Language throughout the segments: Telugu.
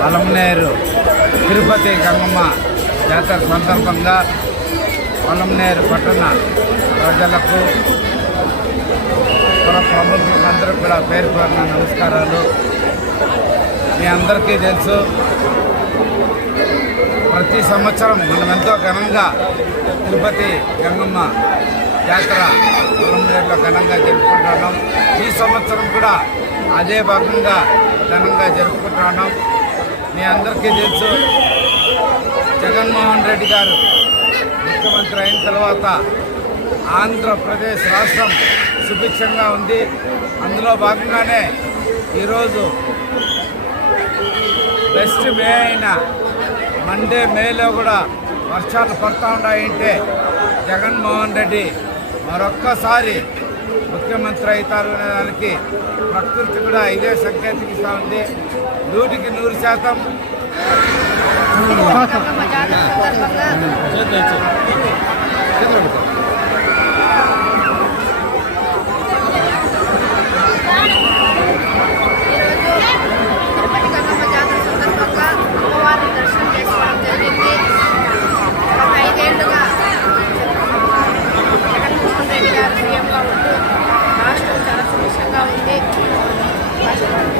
పొలంనేరు తిరుపతి గంగమ్మ జాతర సందర్భంగా పొలంనేరు పట్టణ ప్రజలకు ప్రభుత్వం కూడా పేరు పేరున నమస్కారాలు. మీ అందరికీ తెలుసు, ప్రతి సంవత్సరం మనం ఎంతో ఘనంగా తిరుపతి గంగమ్మ జాతర పొలంనేరులో ఘనంగా జరుపుకుంటున్నాం. ఈ సంవత్సరం కూడా అదే భాగంగా ఘనంగా జరుపుకుంటున్నాం. మీ అందరికీ తెలుసు, జగన్మోహన్ రెడ్డి గారు ముఖ్యమంత్రి అయిన తర్వాత ఆంధ్రప్రదేశ్ రాష్ట్రం సుభిక్షంగా ఉంది. అందులో భాగంగానే ఈరోజు బెస్ట్ మే అయిన మేలో కూడా వర్షాలు పడుతూ ఉన్నాయంటే జగన్మోహన్ రెడ్డి మరొక్కసారి ముఖ్యమంత్రి అవుతారు అనే దానికి ప్రకృతి కూడా ఇదే సంకేతం ఇస్తూ ఉంది. 100%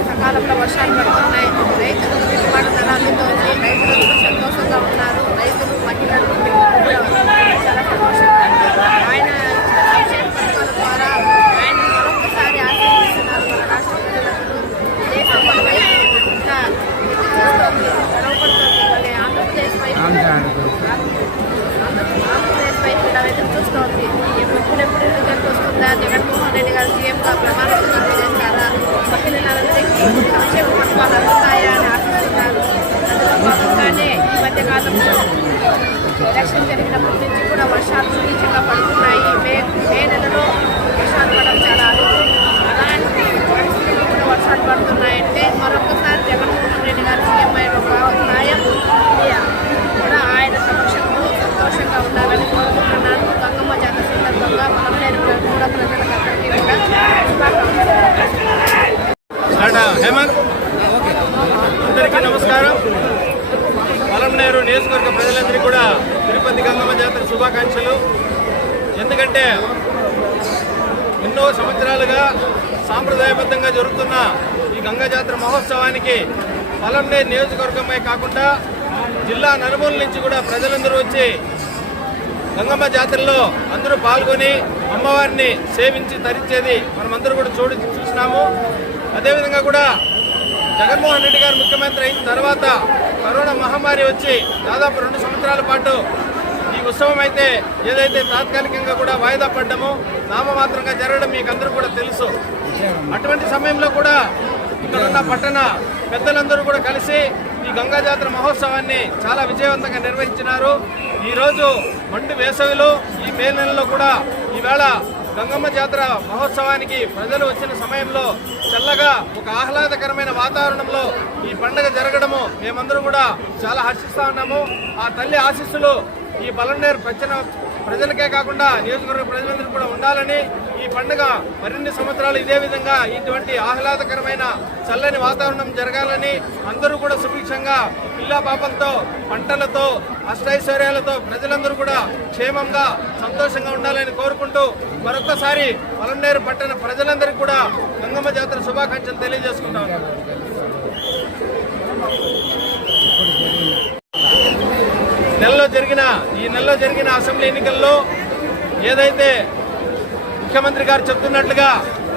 సకాలంలో వర్షాలు పడుతున్నాయి. రైతులు గిట్టుబాటు ధర అందుతోంది. రైతులు సంతోషంగా ఉన్నారు. రైతులు మహిళలు చాలా సంతోషంగా ఆయన సంక్షేమ పథకాల ద్వారా ఆయన మరొకసారి ఆశీర్వదిస్తున్నారు. మన రాష్ట్ర ప్రజలందరూ దేశం మన వైపు ఇంకా చూస్తోంది, గర్వపడుతుంది. మళ్ళీ ఆంధ్రప్రదేశ్ వైపు కూడా ఎదురు చూస్తోంది. ఎప్పుడెప్పుడు రిజల్ట్ వస్తుందా, జగన్మోహన్ రెడ్డి గారు సీఎంగా ప్రమాణ స్వీకారం చేస్తారా, మహిళలందరికీ సంక్షేమ పథకాలు అందుతాయా అని ఆశిస్తున్నారు. అందులో భాగంగానే ఈ మధ్య కాలంలో ఎలక్షన్ జరిగినప్పటి నుంచి కూడా వర్షాలు సుదీర్ఘంగా పడుతున్నాయి. మే నెలలో వర్షాలు పడడం చాలా అరుదు. అలాంటి పరిస్థితుల్లో కూడా వర్షాలు పడుతున్నాయంటే మరొకసారి జగన్మోహన్ రెడ్డి గారు సీఎం అయిన సాయం కూడా ఆయన సమక్షంలో సంతోషంగా ఉండాలని కోరుకుంటున్నాను. గంగమ్మ జాతర సందర్భంగా పొలంనేరు కూడా ప్రజలకు అందరికీ కూడా అందరికీ నమస్కారం. పొలంనేరు నియోజకవర్గ ప్రజలందరికీ కూడా తిరుపతి గంగమ్మ జాతర శుభాకాంక్షలు. ఎందుకంటే ఎన్నో సంవత్సరాలుగా సాంప్రదాయబద్ధంగా జరుగుతున్న ఈ గంగా జాతర మహోత్సవానికి పొలంనేరు నియోజకవర్గమే కాకుండా జిల్లా నలుమూల నుంచి కూడా ప్రజలందరూ వచ్చి గంగమ్మ జాతరలో అందరూ పాల్గొని అమ్మవారిని సేవించి తరించేది మనమందరూ కూడా చూసినాము. అదేవిధంగా కూడా జగన్మోహన్ రెడ్డి గారు ముఖ్యమంత్రి అయిన తర్వాత కరోనా మహమ్మారి వచ్చి దాదాపు 2 సంవత్సరాల పాటు ఈ ఉత్సవం అయితే ఏదైతే తాత్కాలికంగా కూడా వాయిదా పడ్డమో నామమాత్రంగా జరగడం మీకు అందరూ కూడా తెలుసు. అటువంటి సమయంలో కూడా ఇక్కడున్న పట్టణ పెద్దలందరూ కూడా కలిసి ఈ గంగా జాతర మహోత్సవాన్ని చాలా విజయవంతంగా నిర్వహించినారు. ఈరోజు మండు వేసవిలో ఈ మే నెలలో కూడా ఈవేళ గంగమ్మ జాతర మహోత్సవానికి ప్రజలు వచ్చిన సమయంలో చల్లగా ఒక ఆహ్లాదకరమైన వాతావరణంలో ఈ పండుగ జరగడము మేమందరూ కూడా చాలా హర్షిస్తా ఉన్నాము. ఆ తల్లి ఆశీస్సులు ఈ పలమనేరు ప్రజలకే కాకుండా నియోజకవర్గ ప్రజలందరూ కూడా ఉండాలని, ఈ పండుగ మరిన్ని సంవత్సరాలు ఇదే విధంగా ఇటువంటి ఆహ్లాదకరమైన చల్లని వాతావరణం జరగాలని, అందరూ కూడా సుభిక్షంగా పిల్లా పాపలతో పంటలతో అష్టైశ్వర్యాలతో ప్రజలందరూ కూడా క్షేమంగా సంతోషంగా ఉండాలని కోరుకుంటూ మరొక్కసారి పలమనేరు పట్టణ ప్రజలందరికీ కూడా గంగమ్మ జాతర శుభాకాంక్షలు తెలియజేసుకుంటా ఉన్నాను. ఈ నెలలో జరిగిన అసెంబ్లీ ఎన్నికల్లో ఏదైతే ముఖ్యమంత్రి గారు చెప్తున్నట్లుగా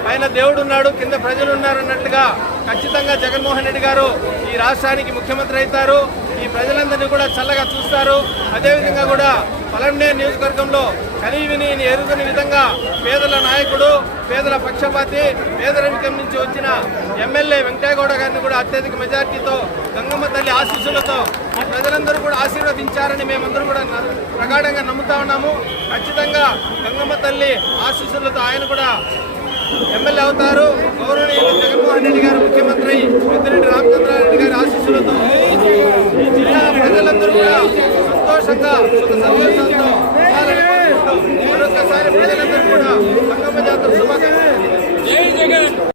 పైన దేవుడు ఉన్నాడు కింద ప్రజలు ఉన్నారు అన్నట్లుగా ఖచ్చితంగా జగన్మోహన్ రెడ్డి గారు ఈ రాష్ట్రానికి ముఖ్యమంత్రి అవుతారు. ఈ ప్రజలందరినీ కూడా చల్లగా చూస్తారు. అదేవిధంగా కూడా పలమనేరు నియోజకవర్గంలో కనీవిని ఎరుగని విధంగా పేదల నాయకుడు, పేదల పక్షపాతి, పేదరికం నుంచి వచ్చిన ఎమ్మెల్యే వెంకయ్యగౌడ గారిని కూడా అత్యధిక మెజార్టీతో గంగమ్మ తల్లి ఆశీస్సులతో ఈ ప్రజలందరూ కూడా ఆశీర్వదించారని మేమందరూ కూడా ప్రగాఢంగా నమ్ముతా ఉన్నాము. ఖచ్చితంగా గంగమ్మ తల్లి ఆశీస్సులతో ఆయన కూడా ఎమ్మెల్యే అవుతారు. గౌరవనీయులు జగన్మోహన్ రెడ్డి గారు ముఖ్యమంత్రి, పెద్దిరెడ్డి రామచంద్రారెడ్డి గారి ఆశీస్సులతో ఈ జిల్లా ప్రజలందరూ కూడా సంతోషంగా సుఖ సంతోషాలతో ఉండాలని కోరుకుంటూ మరొకసారి ప్రజలందరూ కూడా గంగమ్మ జాతర శుభాకాంక్షలు.